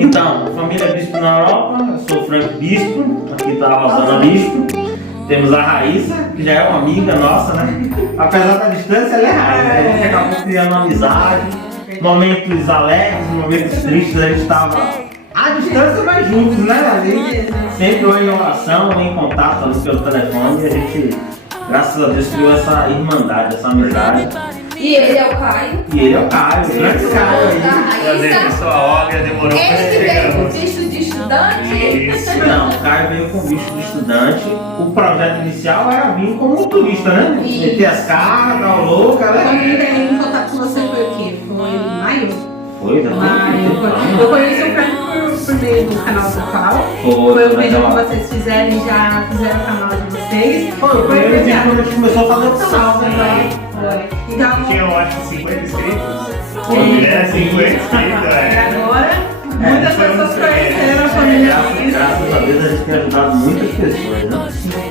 Então, família Bispo na Europa, eu sou o Frank Bispo, aqui tá a Rosana Bispo. Temos a Raíssa, que já é uma amiga nossa, né? Apesar da distância, ela é Raíssa. A gente acabou criando uma amizade, momentos alegres, momentos tristes, a gente estava à distância, mas juntos, né? Ali, sempre ou em oração, ou em contato ali pelo telefone, e a gente, graças a Deus, criou essa irmandade, essa amizade. E ele é o Caio. E ele é o Caio, o grande Caio aí. Prazer, pessoal. Olha, demorou pra Ele que veio com chegarmos. visto de estudante. Isso. Não, o Caio veio com visto de estudante. O projeto inicial era vir como turista, né? Isso. Meter as caras, dar o louco, Quando eu né? entrei em contato com você foi o quê? Foi em maio? Foi, já Eu conheci o Frank por meio do canal do Cal. Foi o vídeo que vocês fizeram e já fizeram o canal de vocês. Foi o primeiro vídeo quando a gente começou a fazer o canal, né? Foi. Então, Tinha, eu acho, 50 inscritos. Sim. É, 50 inscritos, e agora, muitas pessoas conheceram a família Bispo. Graças a Deus a gente tem ajudado muitas pessoas, né?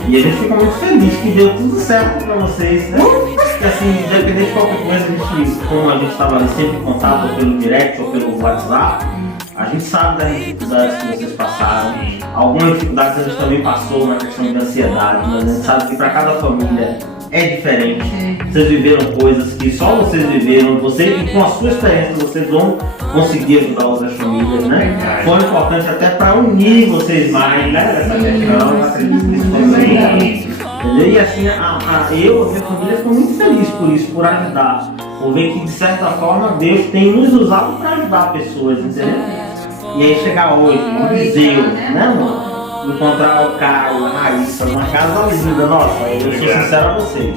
E a gente fica muito feliz que deu tudo certo pra vocês, né? Porque assim, independente de qualquer coisa, a gente, como a gente estava ali sempre em contato ou pelo direct ou pelo WhatsApp, a gente sabe das dificuldades que vocês passaram. Algumas dificuldades a gente também passou na questão de ansiedade, mas a gente sabe que para cada família é diferente. Vocês viveram coisas que só vocês viveram, vocês, e com a sua experiência vocês vão conseguir ajudar outras famílias, né? Foi importante até para unir vocês mais, né? Nessa questão, acredito nisso também. Entendeu? E assim, eu e a minha família ficou muito feliz por isso, por ajudar. Por ver que de certa forma Deus tem nos usado para ajudar pessoas, entendeu? E aí chegar hoje, no Viseu, né, mano? Encontrar o Caio, a Raíssa, uma casa linda, nossa, eu sou sincero a vocês.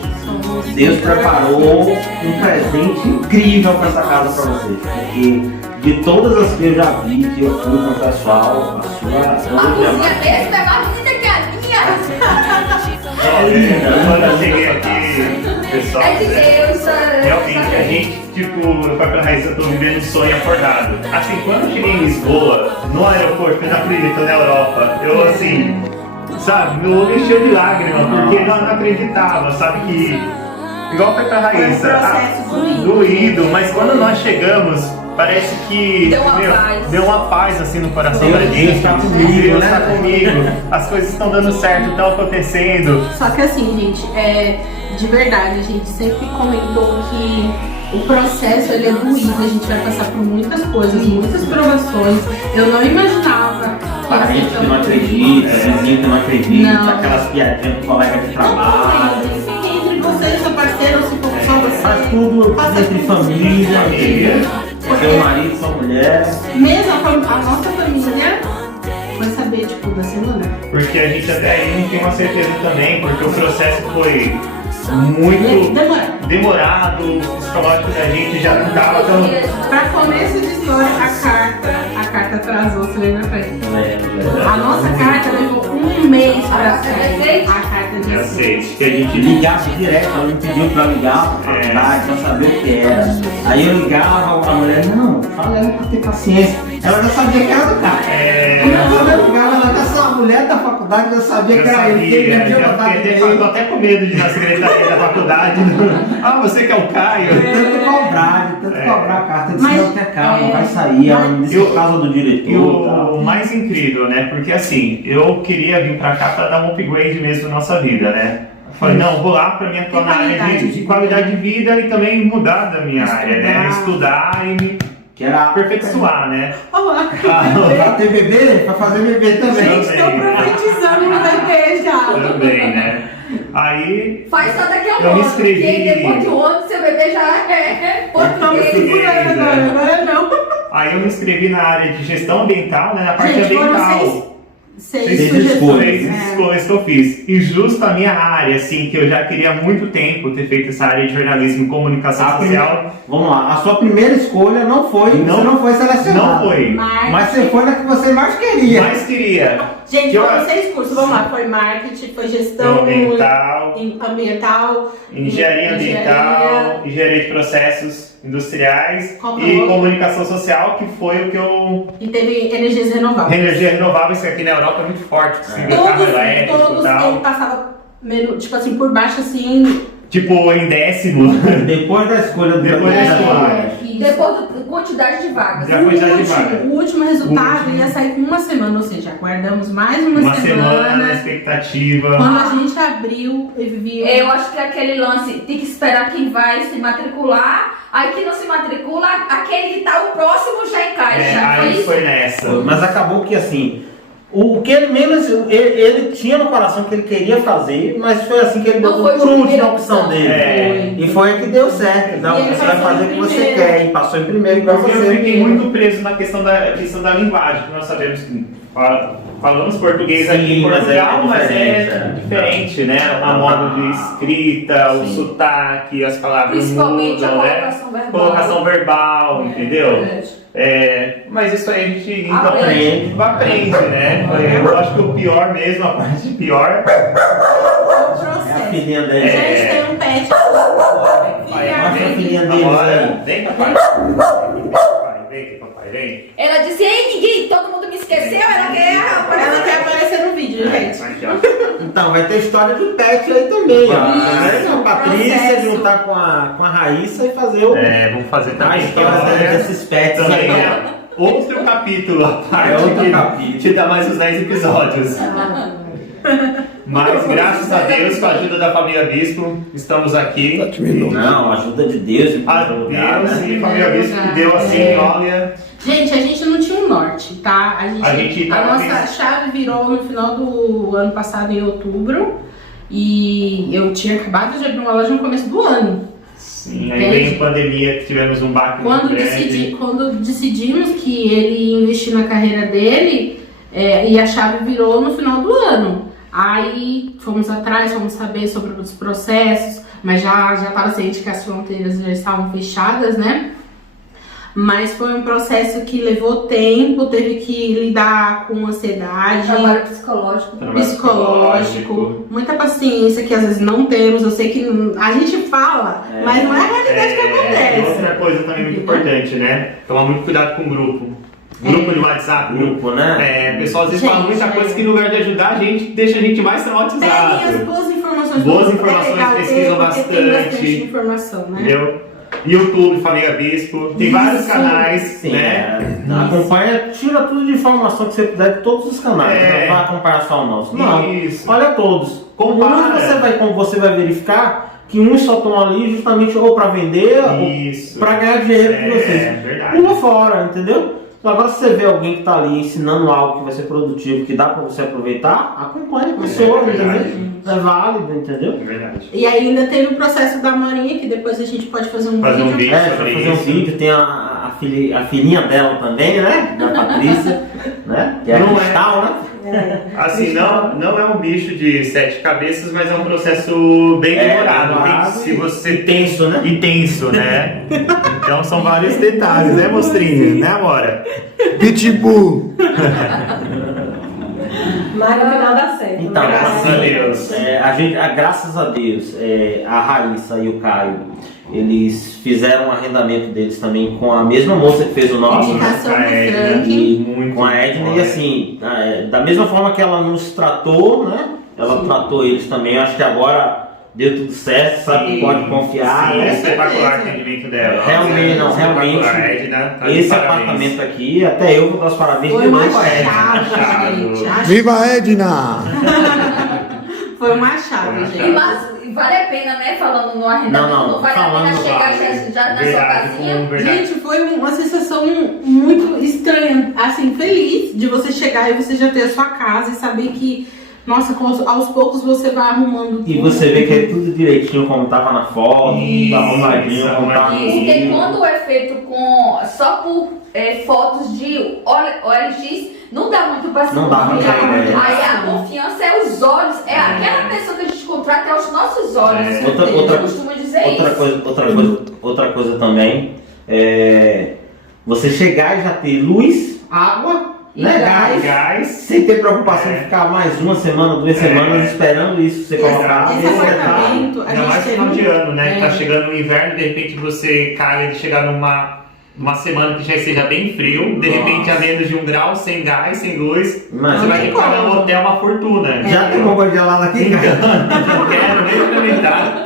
Deus preparou um presente incrível para essa casa para vocês, porque de todas as que eu já vi, que eu fui com o pessoal, a sua A cozinha dele é mais linda que a minha. é linda. Quando eu cheguei aqui, pessoal, É de Deus. realmente a gente, tipo, eu falei pra Raíssa, eu tô vivendo um sonho acordado. Assim, quando eu cheguei em Lisboa, no aeroporto, eu não acredito, na Europa, eu assim, sabe, meu olho encheu de lágrimas, porque eu não acreditava, sabe, que, igual foi pra Raíssa, Foi um processo doído, mas quando nós chegamos, parece que Deu uma paz. deu uma paz assim no coração da Deus gente. está comigo, Deus né? está comigo, as coisas estão dando certo, estão acontecendo. Só que assim, gente, de verdade, a gente sempre comentou que o processo ele é doído, a gente vai passar por muitas coisas, muitas provações. Eu não imaginava Parente que não acredita, vizinho que não acredita, Não. aquelas piadinhas com colega de trabalho. entre você e seu parceiro, ou se for só Faz você. tudo Passa entre por família, Família. seu marido, sua mulher. Mesmo a nossa família vai saber, tipo, da semana. Porque a gente até aí não tem uma certeza também, porque o processo foi muito Demora. demorado, o psicológico da gente já não estava tão. Pra começo de história, a carta atrasou, você lembra, Fred? A nossa carta levou um mês pra sair. A carta de Já aceite. sei, que a gente Ligasse direto, ela me pediu pra ligar pra faculdade, pra saber o que era. Aí eu ligava, a mulher, não, fala ela pra ter paciência. Ela já sabia que era do cara. Quando eu ligava, ela já a mulher da faculdade já sabia que era ele, que ele tinha mandado tô até com medo de ir na secretaria da faculdade. Ah, você que é o Caio? tanto cobrar, de tanto cobrar a carta. Eu disse, Mas, não, que calma, vai sair, ela me disse por causa do E diretor. Tal. o mais incrível, né? Porque assim, eu queria vir pra cá pra dar um upgrade mesmo na nossa vida, né? Eu falei, não, vou lá pra me atuar na área de qualidade de vida e também mudar da minha área, né? Estudar e me Que era aperfeiçoar, né? Olá, pra ter bebê, pra fazer bebê também. gente, estou profetizando no bebê já. Também, né? Aí Faz só daqui a um Eu me ano, porque inscrevi. depois de um ano seu bebê já é Estamos português. segurando agora não. Aí eu me inscrevi na área de gestão ambiental, né? Na parte Gente, foram ambiental. seis Seis sugestões. Três escolhas que eu fiz. E justo a minha área, assim, que eu já queria há muito tempo ter feito essa área de jornalismo e comunicação A social. Vamos lá, a sua primeira escolha não foi, você não foi selecionado. Não foi. Mas você foi na que você mais queria. Mas queria. Gente, Que eu- foram 6 cursos. Vamos lá, foi marketing, foi gestão Ambiental, ambiental, engenharia ambiental, engenharia de processos industriais Qual que é o e outro? comunicação social, que foi o que eu. e teve energias renováveis. Energia renovável, isso aqui na Europa é muito forte, assim, do carro elétrico e Todos ele tal. passava meio, tipo assim, por baixo assim. Tipo, em décimo. Depois da escolha do Depois da escolha. depois da quantidade de vagas. Já foi já de vaga. O último resultado O último. ia sair com uma semana, ou seja, aguardamos mais uma Uma semana na semana. expectativa. Quando a gente abriu e viu. Eu acho que aquele lance tem que esperar quem vai se matricular, aí quem não se matricula, aquele que tá o próximo já encaixa. Aí foi nessa. Mas acabou que assim, o que ele menos. Ele tinha no coração que ele queria fazer, mas foi assim que ele Não botou foi por de última primeira a opção opção. dele. É. E foi a que deu certo. Não, E ele você vai passou fazer em o que você primeiro. quer. E passou em primeiro igual Porque você. eu fiquei muito preso na questão da linguagem, que nós sabemos que falamos português Sim, aqui em mas Portugal, mas diferente, é diferente, né? A modo de escrita, o Sim. sotaque, as palavras Principalmente a mudam, né? colocação verbal. Colocação verbal, entendeu? verdade. Mas isso aí a gente Aprende. né? Eu acho que o pior mesmo, a parte pior, O É a processo. filhinha A dele. gente tem um pet. Mostra a filhinha deles agora, aí. vem papai, vem papai, vem. Ela disse, ei, ninguém, todo mundo me esqueceu, ela quer Ela quer aparecer no vídeo, gente. Aqui, ó. Então, vai ter história de pet aí também, ó. Isso, A Patrícia processo. juntar com a Raíssa e fazer o, Vamos fazer a também. história desses pets Também aí. é outro capítulo, a parte outro que capítulo. te dá mais uns 10 episódios. Mas graças a Deus, com a ajuda da família Bispo, estamos aqui. Não, ajuda de Deus em A primeiro lugar, Deus né? e a família Bispo que deu assim, É. olha. Gente, a gente não tinha um norte, tá? A gente a tava nossa chave virou no final do ano passado, em outubro. E eu tinha acabado de abrir uma loja no começo do ano. Sim, aí vem pandemia, que tivemos um baque muito grande. Quando decidimos que ele ia investir na carreira dele, e a chave virou no final do ano. Aí fomos atrás, fomos saber sobre os processos, mas já estava ciente que as fronteiras já estavam fechadas, né? Mas foi um processo que levou tempo, teve que lidar com ansiedade, Trabalho psicológico. psicológico, muita paciência que às vezes não temos. Eu sei que a gente fala, mas não é a realidade que E acontece. outra coisa também muito importante, né? Tomar muito cuidado com o grupo. Grupo de WhatsApp, Grupo, né? O pessoal às vezes fala Gente, muita coisa que no lugar de ajudar a gente, deixa a gente mais Peguem as traumatizado. boas informações. Boas do grupo. informações, É legal ter, pesquisam porque tem bastante. bastante informação, né? Entendeu? YouTube, Família Bispo, tem vários Isso. canais, Sim, né? acompanha, tira tudo de informação que você puder de todos os canais. É. Não vai acompanhar só o nosso. Não, Isso. olha todos. Compara. Como você vai verificar que uns só estão ali justamente ou para vender Isso. ou para ganhar dinheiro com vocês. É verdade. Pula fora, entendeu? Então, agora, se você vê alguém que está ali ensinando algo que vai ser produtivo, que dá para você aproveitar, acompanha a pessoa, verdade. entendeu? É válido, entendeu? É verdade. E ainda teve o processo da Marinha, que depois a gente pode fazer um Fazer um vídeo. vídeo. É, pra sobre fazer um isso. vídeo, tem a filhinha dela também, né? Da Patrícia, né? Que é a Não é. Cristal, né? Assim, não é um bicho de 7 cabeças, mas é um processo bem demorado. demorado Se você tenso, né? intenso, né? Então são vários detalhes, né, mostrinha? Né, Amora? Pitbull. Mas no final dá certo. Então, Graças assim, a Deus. Graças a Deus, a Raíssa e o Caio, eles fizeram um arrendamento deles também com a mesma moça que fez o nosso, né? Indicação do Edna, Frank. muito Com a Edna, bom, e assim, da mesma forma que ela nos tratou, né? Ela tratou eles também, acho que agora deu tudo certo, sabe que Sim, pode confiar, sim, né? é espetacular o atendimento dela. Realmente, não, Espetacular. realmente, Edna, tá de Esse parabéns. apartamento aqui, até eu vou dar os parabéns Foi de uma novo a Edna. chave, gente. Viva a Edna! Foi uma chave, Foi uma gente. chave. Mas vale a pena, né? Falando no arrendamento, Não, não vale a pena falando, chegar vale. já na sua Verdade, casinha. com verdade. Gente, foi uma sensação muito estranha, assim, feliz de você chegar e você já ter a sua casa e saber que, nossa, aos poucos você vai arrumando tudo. E você vê que é tudo direitinho como tava na foto, Isso, arrumadinho, como tava arrumadinho. Isso, porque aqui. quando é feito só por fotos de OLX, não dá muito pra se Não dá muita confiar. ideia. Aí a confiança é os olhos, é aquela pessoa que a gente contrata, é os nossos olhos. É. Eu costumo dizer isso. Outra coisa também, você chegar e já ter luz, água, E né, gás. Gás. sem ter preocupação de ficar mais uma semana, 2 semanas esperando isso você colocar. Esse Esse detalhe. apartamento, a Ainda gente mais teve final de ano, né? é. Que tá chegando o inverno, de repente você calha de chegar numa semana que já seja bem frio, de Nossa. repente a menos de 1 grau, sem gás, sem luz. Imagina. Você vai ter que pagar como. no hotel uma fortuna. Já tomou banho gelado aqui, cara? Não quero nem experimentar.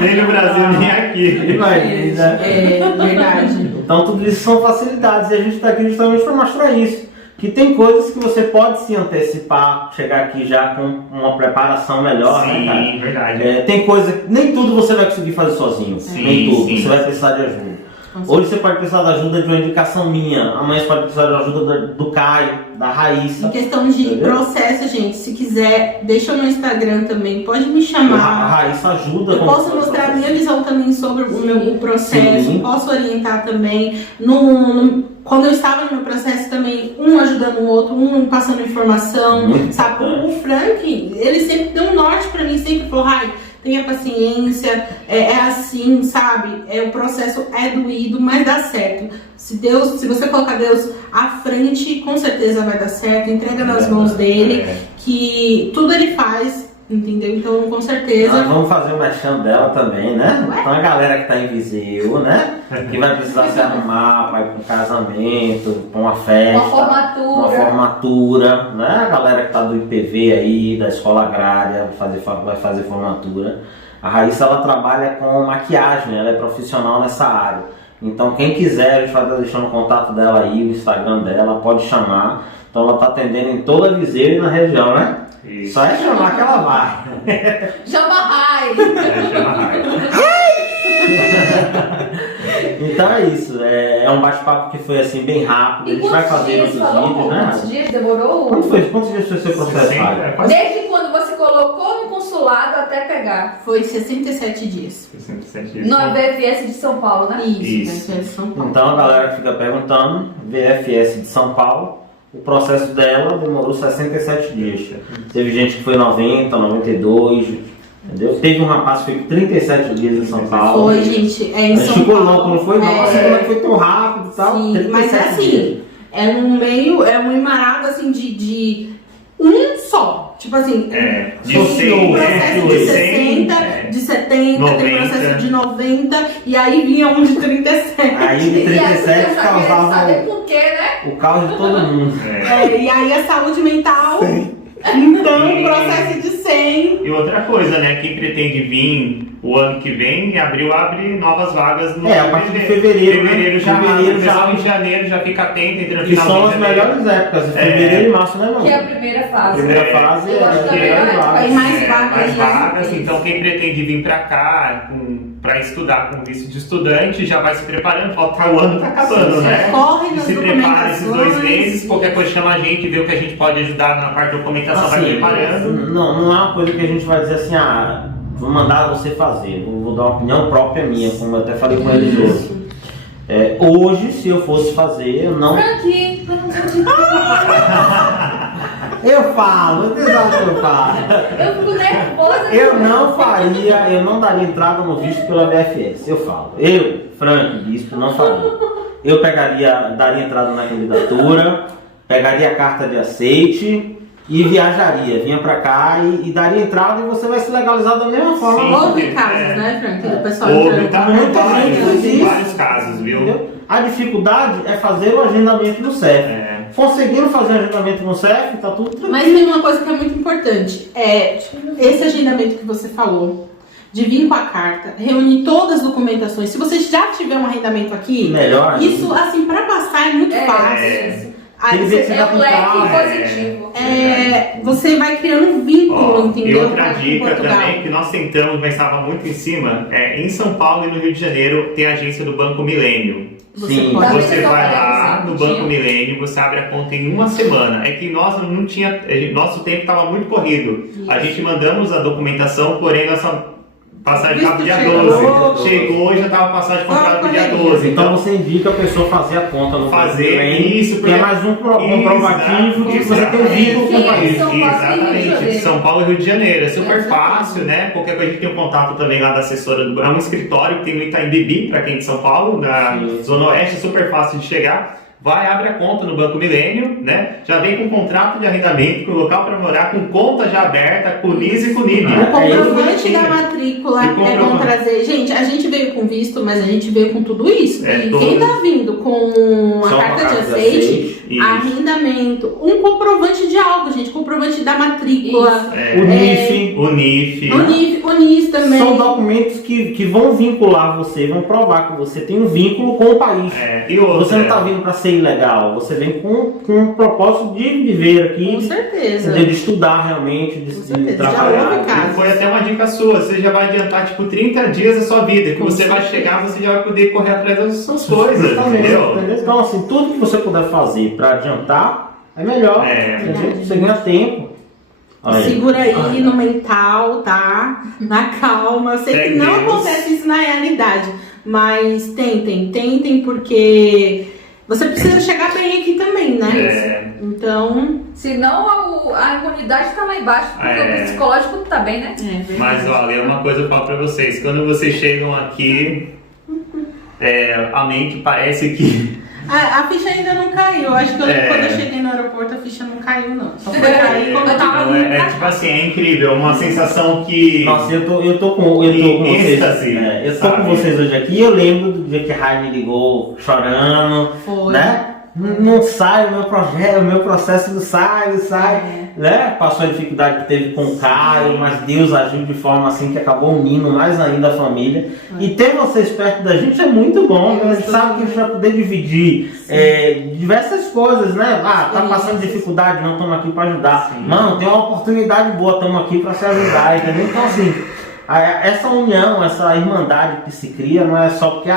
Nem no Brasil, nem aqui. Imagina. É verdade. Então tudo isso são facilidades e a gente está aqui justamente para mostrar isso. Que tem coisas que você pode se antecipar, chegar aqui já com uma preparação melhor, né, cara? Sim, verdade. Tem coisa que nem tudo você vai conseguir fazer sozinho. Sim, nem tudo. sim. Você vai precisar de ajuda. Hoje você pode precisar da ajuda de uma indicação minha, amanhã você pode precisar da ajuda do Caio, da Raíssa. Em questão de Entendeu? processo, gente, se quiser, deixa no Instagram também, pode me A chamar. Raíssa ajuda. Eu com posso o mostrar a processo. minha visão também sobre o processo, Sim. posso orientar também. Quando eu estava no meu processo também, um ajudando o outro, um passando informação, Muito sabe? O importante. Frank, ele sempre deu um norte pra mim, sempre falou, Rai, tenha paciência, é assim, sabe? O processo é doído, mas dá certo. Se você colocar Deus à frente, com certeza vai dar certo. Entrega nas mãos dele, que tudo ele faz, entendeu? Então, com certeza. Nós vamos fazer o merchan dela também, né? Ué? Então a galera que tá em Viseu, né? Que vai precisar se arrumar para ir para um casamento, para uma festa, Uma formatura. uma formatura, né? A galera que tá do IPV aí, da escola agrária, vai fazer formatura. A Raíssa, ela trabalha com maquiagem, ela é profissional nessa área. Então quem quiser, a gente vai estar deixando o contato dela aí, o Instagram dela, pode chamar. Então ela tá atendendo em toda a Viseu e na região, né? Isso. Só é chamar que ela vai. Chama Rai. Chama Rai. Então é isso, é um bate-papo que foi assim bem rápido, a E gente vai quantos fazer dias outros falou? vídeos, né? Quantos dias demorou? Quantos dias foi o seu processo, Fábio? Desde quando você colocou no consulado até pegar? Foi 67 dias. 67 dias. No BFS de São Paulo, né? Isso. Né? São Paulo. Então a galera que fica perguntando, VFS de São Paulo, o processo dela demorou 67 dias. Teve gente que foi 90, 92, entendeu? Teve um rapaz que foi 37 dias em São Paulo. Foi, gente, A em gente São ficou Paulo. louco, não foi? Nossa, como é que foi tão rápido e tal? Sim, 37 mas é dias. assim, é um emarado assim de um só. Tipo assim, De Só 100, um né? processo de 60, de 70, tem 90. processo de 90, e aí vinha um de 37. Aí de E aí 37 você causava saber por quê, né? o caos de todo mundo. E aí a saúde mental, então processo de 100. E outra coisa, né? Quem pretende vir o ano que vem, abril abre novas vagas no A partir de fevereiro, né? Fevereiro já Fevereiro abre. O pessoal já- em janeiro já fica atento, entra no Que final são de as janeiro. melhores épocas, fevereiro e março, né, Que é a não? primeira A fase. primeira fase Eu acho é que a é melhor melhor, vaga. Aí mais vagas, mais né? vagas. Então quem pretende vir pra cá para estudar com visto de estudante já vai se preparando. Falta o ano tá acabando, né? Corre E nas se prepara esses 2 documentações. meses, qualquer coisa chama a gente, vê o que a gente pode ajudar na parte de documentação, vai Assim, preparando. não é uma coisa que a gente vai dizer assim, vou mandar você fazer, vou dar uma opinião própria minha, como eu até falei com eles hoje. Hoje, se eu fosse fazer, eu não. Frank, pelo amor de Deus. Eu falo, você sabe o que eu falo. Eu fico nervosa. Eu não faria, eu não daria entrada no visto pela VFS. Eu falo. Eu, Frank Bispo, não faria. Eu daria entrada na candidatura, pegaria a carta de aceite e viajaria. Vinha pra cá e daria entrada e você vai se legalizar da mesma forma. Sim. Houve casos, né, Frank? Do pessoal Houve, tá? Muita gente faz isso. Vários casos, viu? Entendeu? A dificuldade é fazer o agendamento no CEF. Conseguindo fazer o agendamento no CEF, tá tudo tranquilo. Mas tem uma coisa que é muito importante. Esse agendamento que você falou, de vir com a carta, reunir todas as documentações. Se você já tiver um arrendamento aqui, Melhor. isso, assim, pra passar é muito fácil. É. Aí Tem você, vezes que É um leque carro, positivo. você vai criando um vínculo, Ó, entendeu? e outra com dica Portugal. também, que nós tentamos, mas estava muito em cima, em São Paulo e no Rio de Janeiro tem a agência do Banco Milênio. Sim. pode- Também Você só vai aparece, lá assim, no tinha. Banco Milênio, você abre a conta em uma semana. É que nós não tinha, nosso tempo estava muito corrido. A gente mandamos a documentação, porém nossa passagem estava pro dia Chegou. 12. Chegou e já estava passagem comprada pro dia correria. 12. Então você indica a pessoa fazer a conta no Fazer Banco isso, que é mais um comprovativo que você tem vínculo com o país. São Paulo e Rio de Exatamente, Janeiro. São Paulo e Rio de Janeiro. É super Exatamente. fácil, né? Qualquer coisa a gente tem um contato também lá da assessora do. É um escritório que tem no Itaim Bibi, para quem é de São Paulo, na Sim. Zona Oeste, é super fácil de chegar. vai, abre a conta no Banco Milênio, né? Já vem com contrato de arrendamento, com local para morar, com conta já aberta, com NIS e com NIB. O comprovante da E matrícula é bom comprovante. trazer. Gente, a gente veio com visto, mas a gente veio com tudo isso. É, E todo. quem tá vindo com Só a uma carta de carta de aceite, aceite, isso. arrendamento, um comprovante de algo, gente, comprovante da matrícula, É, O NIF. o NIF. o NIS também. São documentos que vão vincular você, vão provar que você tem um vínculo com o país. E outra, Você não está vindo para ser ilegal, você vem com o propósito de viver aqui, Com certeza. de estudar realmente, Com de certeza. trabalhar. Já houve casos. E foi até uma dica sua, você já vai adiantar tipo 30 dias da sua vida, que Com você vai certeza. chegar, você já vai poder correr atrás das suas coisas, Exatamente, entendeu? entendeu? Então, assim, tudo que você puder fazer para adiantar é melhor. É. Entendeu? Você ganha tempo. Olha aí. Segura aí no mental, tá? Na calma. Eu sei que Segue não Deus. acontece isso na realidade, mas tentem, porque você precisa chegar bem aqui também, né? É. Então, Senão a imunidade tá lá embaixo, porque É. o psicológico tá bem, né? Mas olha, uma coisa eu falo pra vocês, quando vocês chegam aqui, a mente parece que a ficha ainda não caiu. Eu acho que quando eu cheguei no aeroporto a ficha não caiu, não. Só foi cair quando eu tava Não, indo pra tipo cá. assim, é incrível, uma sensação que. Nossa, eu tô com vocês. êxtase, Eu tô com sabe? vocês hoje aqui. Eu lembro do dia que a Raine me ligou chorando, Foi. né? Não sai o meu projeto, o meu processo não sai, né? Passou a dificuldade que teve com o Caio, mas Deus agiu de forma assim que acabou unindo mais ainda a família. E ter vocês perto da gente é muito bom, né? A gente sabe que a gente vai poder dividir diversas coisas, né? Ah, tá passando dificuldade, não, estamos aqui para ajudar. Mano, tem uma oportunidade boa, estamos aqui para se ajudar, entendeu? Então assim, essa união, essa irmandade que se cria não é só porque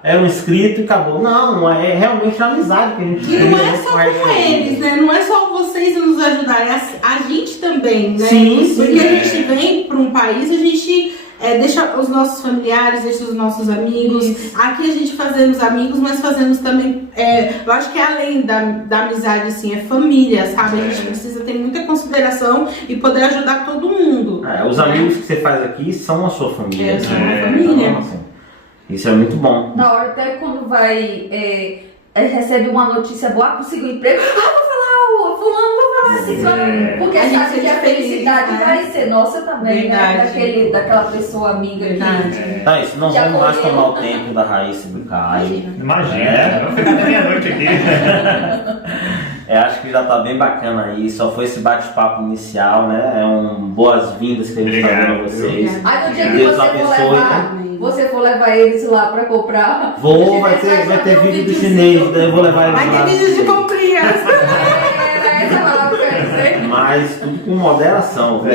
é um inscrito e acabou. Não, é realmente a amizade que a gente E tem. não é só com eles, né? Não é só vocês nos ajudarem, a gente também, né? Sim, Porque sim. a gente vem para um país, a gente deixa os nossos familiares, deixa os nossos amigos. Aqui a gente fazemos amigos, mas fazemos também. Eu acho que além da amizade, assim, é família, sabe? A gente precisa ter muita consideração e poder ajudar todo mundo. Os amigos que você faz aqui são a sua família. São uma família. Então, assim, isso é muito bom. Na hora até quando vai recebe uma notícia boa, conseguiu um emprego, vou falar, fulano, vou falar assim, fulano, porque A a gente gente que a fica feliz, felicidade né? vai ser nossa também, né? Verdade. Daquela pessoa amiga Verdade. que Tá, isso não Que vamos mais acolheu. tomar o tempo da Raíssa e do Caio. Imagina, vai ficar até meia-noite aqui. Acho que já tá bem bacana aí. Só foi esse bate-papo inicial, né? Boas-vindas que a gente tá dando a Obrigado, vocês. Aí no dia que Deus você for abençoe, levar, você for levar eles lá pra comprar. Vai ter vídeo do chinês, daí eu vou levar eles Vai lá. ter vídeo de comprinhas. Essa palavra que eu quero dizer. Mas tudo com moderação. viu?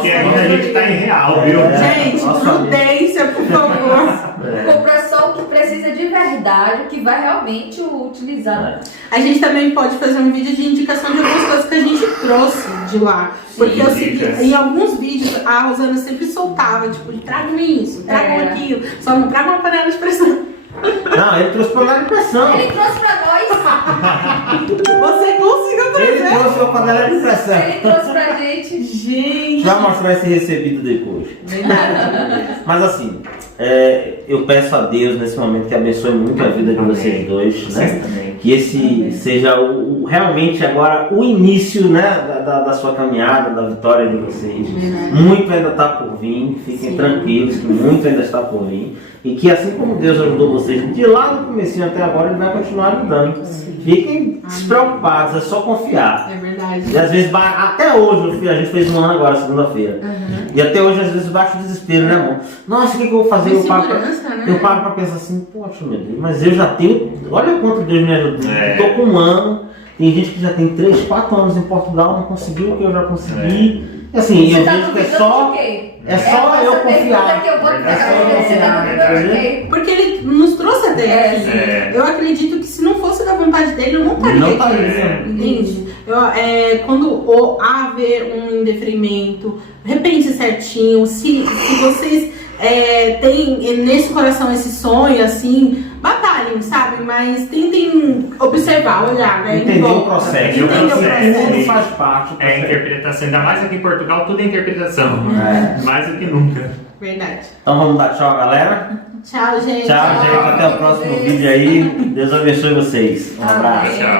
Que ainda a gente tá em real, viu? Gente, Nossa, prudência, por favor. Comprar só o que precisa de verdade, o que vai realmente utilizar. A gente também pode fazer um vídeo de indicação de algumas coisas que a gente trouxe de lá. Porque eu segui, dicas. em alguns vídeos a Rosana sempre soltava, tipo, traga-me isso, traga-me aquilo, só não traga uma panela de pressão. Não, ele trouxe panela de pressão. Ele trouxe pra nós, Você conseguiu Ele trazer? trouxe uma panela de pressão. ele trouxe pra gente. Gente. Já mostrar esse recebido depois. Mas assim, eu peço a Deus nesse momento que abençoe muito a vida de vocês dois, né? Também. Que esse seja realmente agora o início, né, da sua caminhada, da vitória de vocês. Muito ainda está por vir, fiquem tranquilos que muito ainda está por vir. E que assim como Deus ajudou vocês de lá no comecinho até agora, Ele vai continuar ajudando. Fiquem despreocupados, é só confiar. É verdade. E às vezes, até hoje, a gente fez um ano agora, segunda-feira. E até hoje, às vezes, bate o desespero, né, amor? Nossa, o que eu vou fazer? Eu paro Insegurança, né? pra pensar assim, poxa, meu Deus, mas eu já tenho. Olha quanto Deus me ajudou. É. Tô com um ano, tem gente que já tem 3, 4 anos em Portugal, não conseguiu o que eu já consegui. E assim, Você eu tá vejo que é duvidando só. de quê? É só essa eu pergunta confiar. que eu vou te É só eu fazer. Você tá confiar, duvidando de né? quê? Porque Ele nos trouxe até aqui. É. Eu acredito que se não fosse da vontade dele, eu não estaria Não aqui. estaria. Entende? Quando haver um indeferimento, repense certinho. Se vocês têm nesse coração esse sonho, assim, batalhem, sabe? Mas tentem observar, olhar, né? Entender Em o volta. processo. Entender o processo. Tudo faz parte. do É processo. interpretação, ainda mais aqui em Portugal, tudo é interpretação. É. Mais do que nunca. Verdade. Então vamos dar tchau, galera. Tchau, gente. Tchau, gente. Até o próximo vídeo aí. Deus abençoe vocês. Um abraço. Tchau.